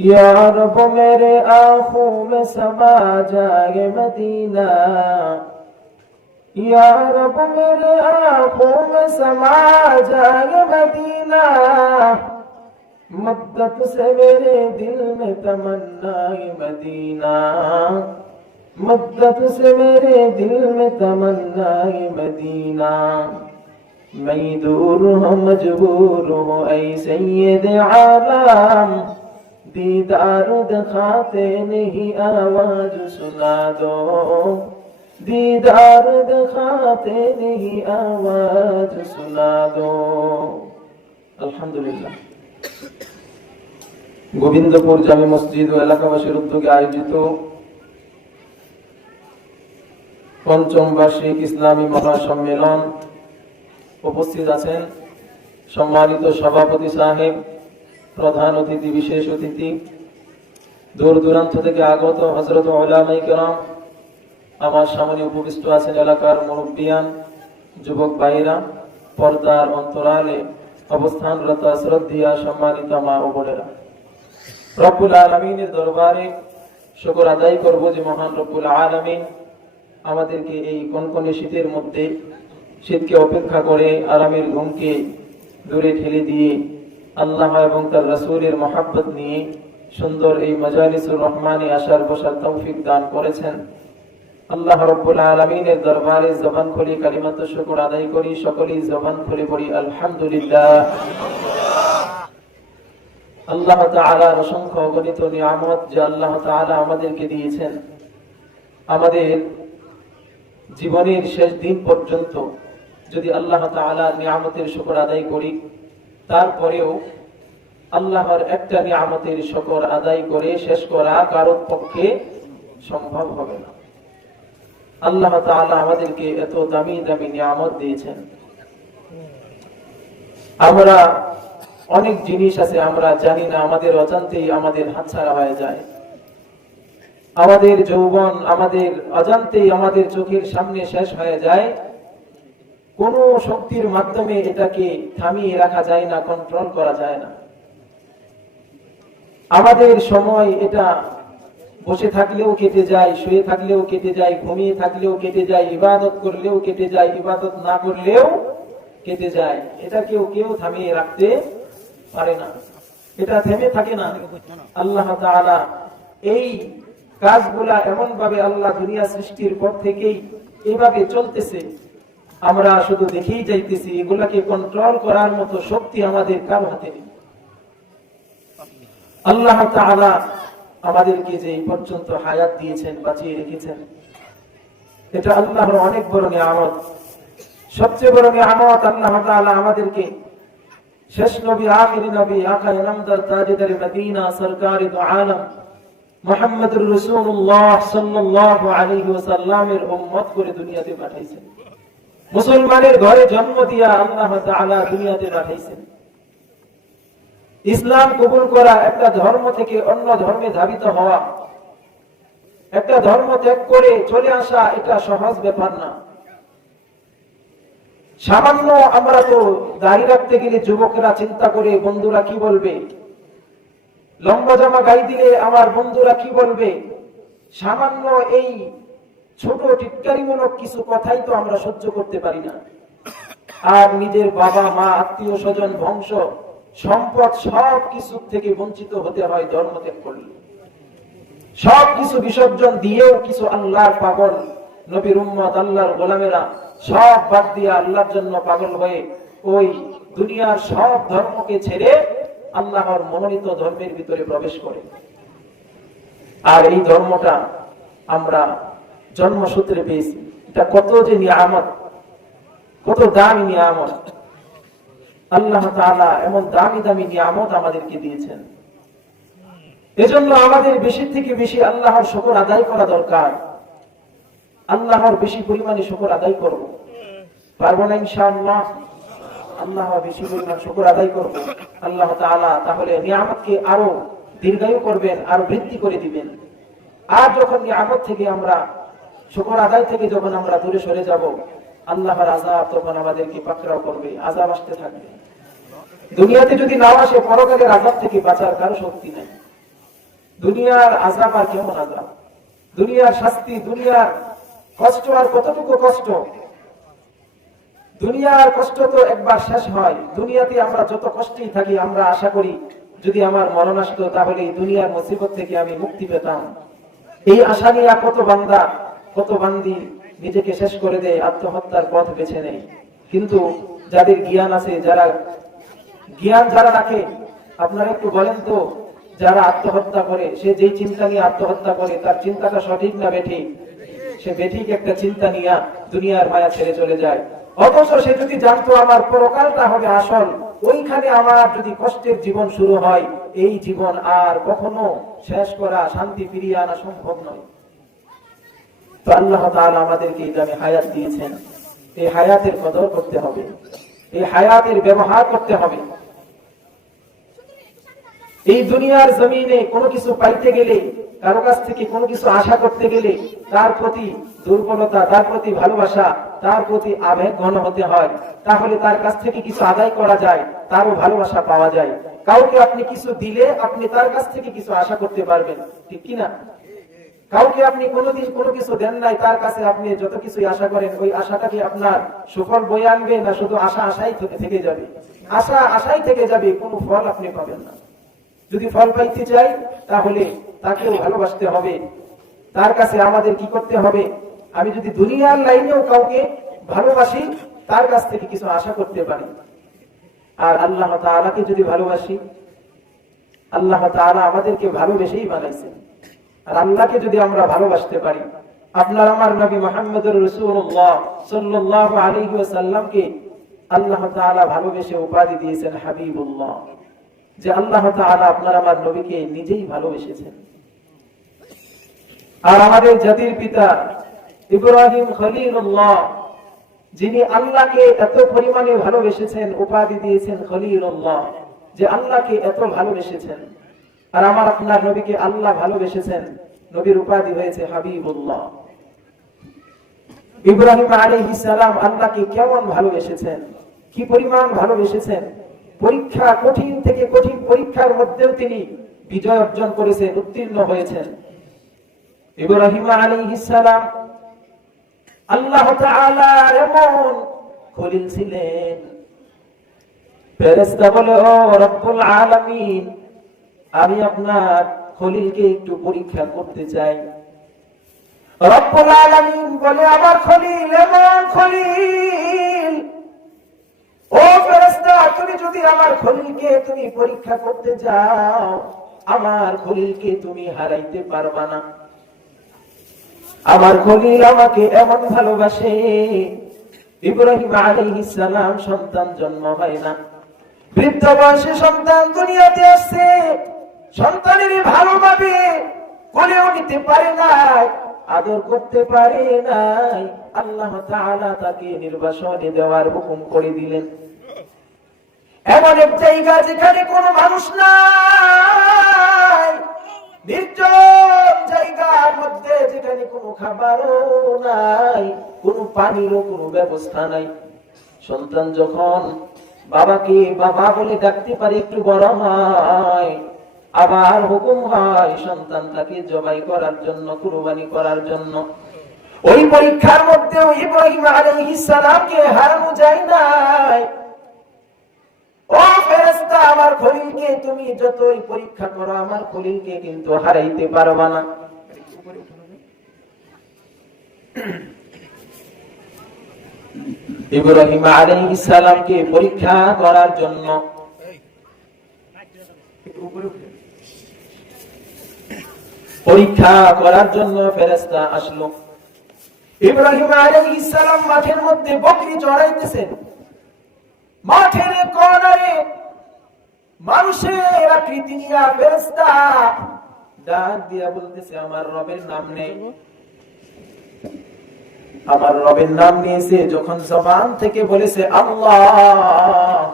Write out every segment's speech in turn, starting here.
या रब मेरे आंखों में समा जाए मदीना, या रब मेरे आंखों में समा जाए मदीना, मुद्दत से मेरे दिल में तमन्नाए मदीना, मुद्दत से मेरे दिल में तमन्नाए मदीना। मैं दूर हूँ मजबूर हूँ ऐ सैयद आलम, दीदार दिखाते नहीं आवाज सुना दो, दीदार दिखाते नहीं आवाज सुना दो। अल्हम्दुलिल्लाह। গোবিন্দপুর জামে মসজিদ ও এলাকাবাসীর উদ্যোগে আয়োজিত পঞ্চম বার্ষিক ইসলামী মহাসম্মেলন উপস্থিত আছেন সম্মানিত সভাপতি সাহেব, প্রধান অতিথি, বিশেষ অতিথি, দূর দূরান্ত থেকে আগত হযরত উলামায়ে কেরাম, আমার সামনে উপবিষ্ট আছেন এলাকার মুরব্বিয়ান, যুবক ভাইরা, পর্দার অন্তরালে অবস্থানরত শ্রদ্ধেয় সম্মানিত মা ও বোনেরা, রব্বুল আলামিনের দরবারে শুকর আদায় করব যে মহান রব্বুল আলামিন আমাদেরকে এই কনকনে শীতের মধ্যে শীতকে উপেক্ষা করে আরামের ঘুমকে দূরে ঠেলে দিয়ে আল্লাহ এবং তার রাসূলের মহব্বত নিয়ে সুন্দর এই মাজালিসুর রহমানে আসার বসার তৌফিক দান করেছেন। আল্লাহ রব্বুল আলামিনের দরবারে জবান খুলে কালিমাতুশ শুকর আদায় করি, সকলেই জবান খুলে পড়ি আলহামদুলিল্লাহ। আল্লাহ তাআলার অসংখ্য অগণিত নিয়ামত যে আল্লাহ তাআলা আমাদেরকে দিয়েছেন, আমাদের জীবনের শেষ দিন পর্যন্ত যদি আল্লাহ তাআলার নিয়ামতের শুকর আদায় করি, তারপরেও আল্লাহর একটা নিয়ামতের শুকর আদায় করে শেষ করা কারোর পক্ষে সম্ভব হবে না। আল্লাহ তাআলা আমাদেরকে এত দামি দামি নিয়ামত দিয়েছেন। আমরা অনেক জিনিস আছে আমরা জানি না, আমাদের অজান্তেই আমাদের হাতছাড়া হয়ে যায়। আমাদের যৌবন আমাদের অজান্তেই আমাদের চোখের সামনে শেষ হয়ে যায়। কোন শক্তির মাধ্যমে এটাকে থামিয়ে রাখা যায় না, কন্ট্রোল করা যায় না। আমাদের সময় এটা বসে থাকলেও কেটে যায়, শুয়ে থাকলেও কেটে যায়, ঘুমিয়ে থাকলেও কেটে যায়, ইবাদত করলেও কেটে যায়, ইবাদত না করলেও কেটে যায়। এটা কেউ থামিয়ে রাখতে পারে না, এটা থেমে থাকে না। আল্লাহ তাআলা এই কাজগুলা এমন ভাবে আল্লাহ দুনিয়া সৃষ্টির পর থেকেই এইভাবে চলতেছে, আমরা শুধু দেখেই যাইতেছি। এগুলাকে কন্ট্রোল করার মতো শক্তি আমাদের কারো হাতে নেই। আল্লাহ তাআলা আমাদেরকে যে এই পর্যন্ত হায়াত দিয়েছেন, বাঁচিয়ে রেখেছেন, এটা আল্লাহর অনেক বড় নিয়ামত। সবচেয়ে বড় নিয়ামত আল্লাহ তাআলা আমাদেরকে শেষ নবী, আখিরি নবী, আকা ইনামদার, তাজদার মদিনা, সরকারে দু আলম মুহাম্মদুর রাসূলুল্লাহ সাল্লাল্লাহু আলাইহি ওয়াসাল্লামের উম্মত করে দুনিয়াতে পাঠাইছেন। মুসলমানের ঘরে জন্ম দিয়া আল্লাহ তাআলা দুনিয়াতে পাঠাইছেন। ইসলাম কবুল করা, একটা ধর্ম থেকে অন্য ধর্মে ধাবিত হওয়া, একটা ধর্ম ত্যাগ করে চলে আসা, এটা সহজ ব্যাপার না। সামান্য আমরা তো দাড়ি রাখতে গেলে যুবকরা চিন্তা করে বন্ধুরা কি বলবে, লম্বা জামা গায়ে দিলে আমার বন্ধুরা কি বলবে, সামান্য এই ছোট টিটকারিমূলক কিছু কথাই তো আমরা সহ্য করতে পারি না। আর নিজের বাবা মা, আত্মীয় স্বজন, বংশ, সম্পদ সব কিছু থেকে বঞ্চিত হতে হয় ধর্ম ত্যাগ করলে। সব কিছু বিসর্জন দিয়েও কিছু আল্লাহর পাগল, নবীর উম্মত, আল্লাহর গোলামেরা সব বাদ দিয়ে আল্লাহর জন্য পাগল হয়ে ওই দুনিয়ার সব ধর্মকে ছেড়ে আল্লাহর মনোনীত ধর্মের ভিতরে প্রবেশ করে। আর এই ধর্মটা আমরা জন্মসূত্রে পেয়েছি। এটা কত যে নিয়ামত, কত দামি নিয়ামত। আল্লাহ তাআলা এমন দামি দামি নিয়ামত আমাদেরকে দিয়েছেন। এজন্য আমাদের বেশি থেকে বেশি আল্লাহর শুকর আদায় করা দরকার। আল্লাহর বেশি পরিমাণে শুকর আদায় করব, পারবো না ইনশাআল্লাহ? আল্লাহ বেশি পরিমাণ শুকর আদায় করব। আল্লাহ তাআলা তাহলে নিয়ামতকে আরো দীর্ঘায়ু করবেন, আরো বৃদ্ধি করে দিবেন। আর যখন নিয়ামত থেকে আমরা, শুকর আদায় থেকে যখন আমরা দূরে সরে যাব, আল্লাহর আযাব তখন আমাদেরকে পাকড়াও করবে, আযাব আসতে থাকবে। দুনিয়াতে যদি নাও আসে, পরকালের আযাব থেকে বাঁচার কারো শক্তি নেই। দুনিয়ার আযাব আর কেমন আযাব, দুনিয়ার শাস্তি, দুনিয়ার কষ্ট আর কতটুকু কষ্ট। দুনিয়ার কষ্ট তো একবার শেষ হয়। দুনিয়াতে আমরা যত কষ্টেই থাকি, আমরা আশা করি যদি আমার মরণ আসতো তাহলে এই দুনিয়ার মুসিবত থেকে আমি মুক্তি পেতাম। এই আশা নিয়ে কত বান্দা, কত বান্দি নিজেকে শেষ করে দেয়, আত্মহত্যার পথ বেছে নেয়। কিন্তু যাদের জ্ঞান আছে, যারা জ্ঞান যারা রাখে, আপনারা একটু বলেন তো, যারা আত্মহত্যা করে, সে যেই চিন্তা নিয়ে আত্মহত্যা করে তার চিন্তাটা সঠিক না বেঠিক? সে বেঠিক একটা চিন্তা নিয়ে দুনিয়ার মায়া ছেড়ে চলে যায়। অথচ সে যদি জানতো আমার পরকালটা হবে আসল, ওইখানে আমার যদি কষ্টের জীবন শুরু হয়, এই জীবন আর কখনো শেষ করা, শান্তি ফিরিয়ে আনা সম্ভব নয়। তো আল্লাহ তাআলা আমাদেরকে এই দামি হায়াত দিয়েছেন, এই হায়াতের কদর করতে হবে, এই হায়াতের ব্যবহার করতে হবে। এই দুনিয়ার জমিনে কোনো কিছু পাইতে গেলে, কারো কাছ থেকে কোনো কিছু আশা করতে গেলে তার প্রতি দুর্বলতা, তার প্রতি ভালোবাসা, তার প্রতি আবেগ ঘন হতে হয়। তাহলে তার কাছ থেকে কিছু আদায় করা যায়, তারও ভালোবাসা পাওয়া যায়। কাউকে আপনি কিছু দিলে আপনি তার কাছ থেকে কিছু আশা করতে পারবেন, ঠিক কিনা? কাউকে আপনি কোনোদিন কোনো কিছু দেন নাই, তার কাছে আপনি যত কিছুই আশা করেন, ওই আশাটাকে আপনার সুফল বয়ে আনবে না শুধু আশা আশাই থেকে যাবে? আশা আশাই থেকে যাবে, কোনো ফল আপনি পাবেন না। যদি ফল পাইতে চাই তাহলে তাকেও ভালোবাসতে হবে। তার কাছে আমাদের কি করতে হবে? আমি যদি দুনিয়ার লাইনেও কাউকে ভালোবাসি, তার কাছ থেকে কিছু আশা করতে পারি। আর আল্লাহ তাআলাকে যদি ভালোবাসি, আল্লাহ তাআলা আমাদেরকে ভালোবেসেই বানাইছেন। আর আল্লাহকে যদি আমরা ভালোবাসতে পারি, আপনার আমার নবী মুহাম্মদুর রাসূলুল্লাহ সাল্লাল্লাহু আলাইহি ওয়াসাল্লামকে আল্লাহ তাআলা ভালোবেসে উপাধি দিয়েছেন হাবিবুল্লাহ, যে আল্লাহ তাআলা আপনার আমার নবীকে নিজেই ভালোবেসেছেন। আর আমাদের জাতির পিতা ইব্রাহিম খলিলুল্লাহ, যিনি আল্লাহকে এত পরিমাণে ভালোবেসেছেন, উপাধি দিয়েছেন খলিলুল্লাহ, যে আল্লাহকে এত ভালোবেসেছেন। আর আমার আপনার নবীকে আল্লাহ ভালোবেসেছেন, নবীর উপাধি হয়েছে হাবিবুল্লাহ। ইব্রাহিম আলাইহিস সালাম আল্লাহকে কেমন ভালোবেসেছেন, কি পরিমাণ ভালোবেসেছেন! পরীক্ষা, কঠিন থেকে কঠিন পরীক্ষার মধ্যেও তিনি বিজয় অর্জন করেছেন, উত্তীর্ণ হয়েছেন। ইব্রাহিম আলাইহিস সালাম আল্লাহ তাআলার এমন খলিল ছিলেন, ফেরেশতা বলে, ও রব্বুল আলামিন, আমি আপনার খলিলকে একটু পরীক্ষা করতে চাই। রব্বুল আলামিন বলে, আমার খলিল এমন খলিল, ও ফেরেশতা, তুমি যদি আমার খলিলকে তুমি পরীক্ষা করতে যাও, আমার খলিলকে তুমি হারাইতে পারবা না। আমার খলিল আমাকে এমন ভালোবাসে। ইব্রাহিম আলাইহিস সালাম সন্তান জন্ম হয় না, বৃদ্ধ বয়সে সন্তান দুনিয়াতে আসছে, সন্তানের ভালোভাবে কোলেও নিতে পারে নাই, আদর করতে পারে নাই। আল্লাহ তাআলা তাকে নির্বাসনে দেওয়ার হুকুম করে দিলেন। এমন এক জায়গা যেখানে কোনো মানুষ নাই, নির্জন জায়গার মধ্যে, যেখানে কোনো খাবারও নাই, কোনো পানিরও কোনো ব্যবস্থা নাই। সন্তান যখন বাবাকে বাবা বলে ডাকতে পারে, একটু বড় হয়, আবার হুকুম হয় সন্তান তাকে জবাই করার জন্য, কুরবানি করার জন্য। ওই পরীক্ষার মধ্যেও ইব্রাহিম আলাইহিস সালামকে হারানো যায় নাই। ও ফেরেশতা, আমার খলিলকে তুমি যতই পরীক্ষা করো, আমার খলিলকে কিন্তু হারাইতে পারবা না। ইব্রাহিম আলাইহিস সালামকে পরীক্ষা করার জন্য ফেরেশতা আসলো। ইব্রাহিম আলাইহিস সালাম মাঠের মধ্যে বকরি চড়াইতেছেন। মাঠের কোণারে মানুষের আকৃতি নিয়ে ফেরেশতা ডাক দিয়া বলতেছে, আমার রবের নাম নেই। আমার রবের নাম নিয়েছে, যখন জবান থেকে বলেছে আল্লাহ,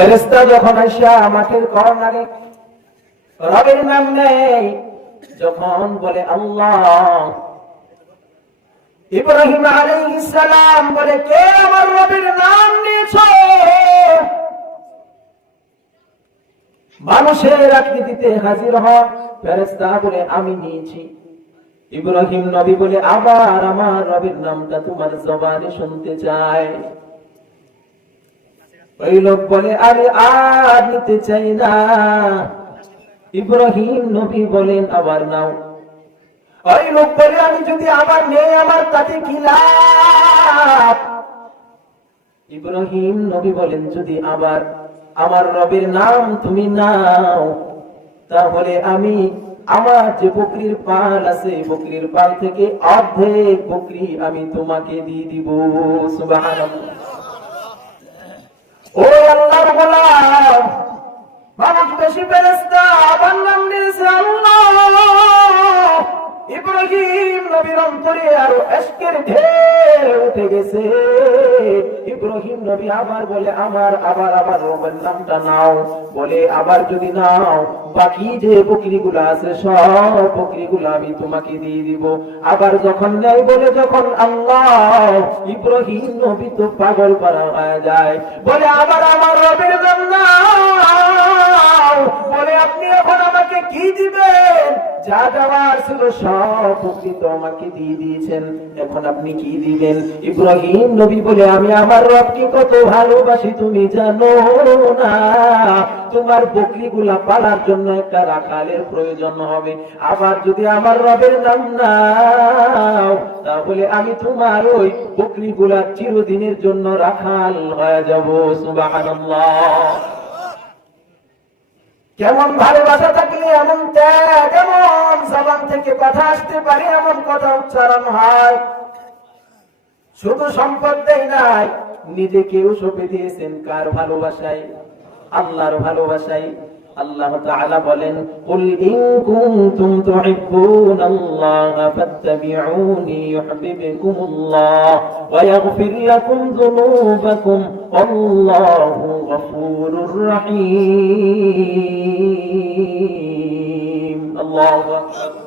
ফেরেশতা যখন আসা মাঠের কর্নারে রবের নাম নেই, যখন বলে আল্লাহ, ইব্রাহিম আলাইহিস সালাম বলে, কে আমার রবের নাম নিয়েছো? মানুষের আকৃতিতে হাজির হন ফেরেশতা বলে, আমি নিয়েছি। ইব্রাহিম নবী বলে, আবার আমার রবের নামটা তোমার জবানে শুনতে চাই। ওই লোক বলে, আমি আর নিতে চাই না। ইব্রাহিম নবী বলেন, আবার নাও। ওই লোক বলে, আমি যদি আবার নেই, আমার তাতে কি লাভ? ইব্রাহিম নবী বলেন, যদি আবার আমার রবের নাম তুমি নাও, তাহলে আমি আমার যে বকরির পাল আছে, বকরির পাল থেকে অর্ধেক বকরি আমি তোমাকে দিয়ে দিব। সুবহানাল্লাহ। ও আল্লাহর গোলাম, মানুষ বেশি ফেরেশতা আবার নাম নিয়েছে আল্লাহ। ইব্রাহিম নবীর অন্তরে আরো ইশকের ঢেউ উঠে গেছে। ইব্রাহিম নবী আবার বলে, আমার আবার রবের নামটা নাও। বলে, আবার যদি নাও, বাকি যে বকরিগুলো আছে সব বকরিগুলো আমি তোমাকে দিয়ে দিব। আবার যখন নেই বলে, যখন আল্লাহ, ইব্রাহিম নবী তো পাগল করা হয়ে যায়। বলে, আবার আমার রবের নাম নাও। বলে, আপনি এখন আমাকে কি দিবেন? যা দেওয়ার ছিল সব বকরি তো আমাকে দিয়ে দিয়েছেন, এখন আপনি কি দিবেন? ইব্রাহিম নবী বলে, আমি আমার রবকে কত ভালোবাসি তুমি জানো না। তোমার বকরিগুলা পালার জন্য একটা রাখালের প্রয়োজন হবে। আবার যদি আমার রবের নাম নাও, তাহলে আমি তোমার ওই বকরিগুলা চিরদিনের জন্য রাখাল হয়ে যাব। সুবহানাল্লাহ। কেমন ভালোবাসা থাকলে এমন ত্যাগ, এমন জবান থেকে কথা আসতে পারে, এমন কথা উচ্চারণ হয়। শুধু সম্পদ দেয় নাই, নিজেকেও সঁপে দিয়েছেন কার ভালোবাসায়? আল্লাহর ভালোবাসায়। আল্লাহ তাআলা বলেন, কুল ইন কুনতুম তুহিব্বুনাল্লাহা ফাত্তাবিউনি ইউহিব্বুকুমুল্লাহ ওয়া ইয়াগফির লাকুম যুনুবাকুম আল্লাহু গফুরুর রহিম। আল্লাহু আকবার।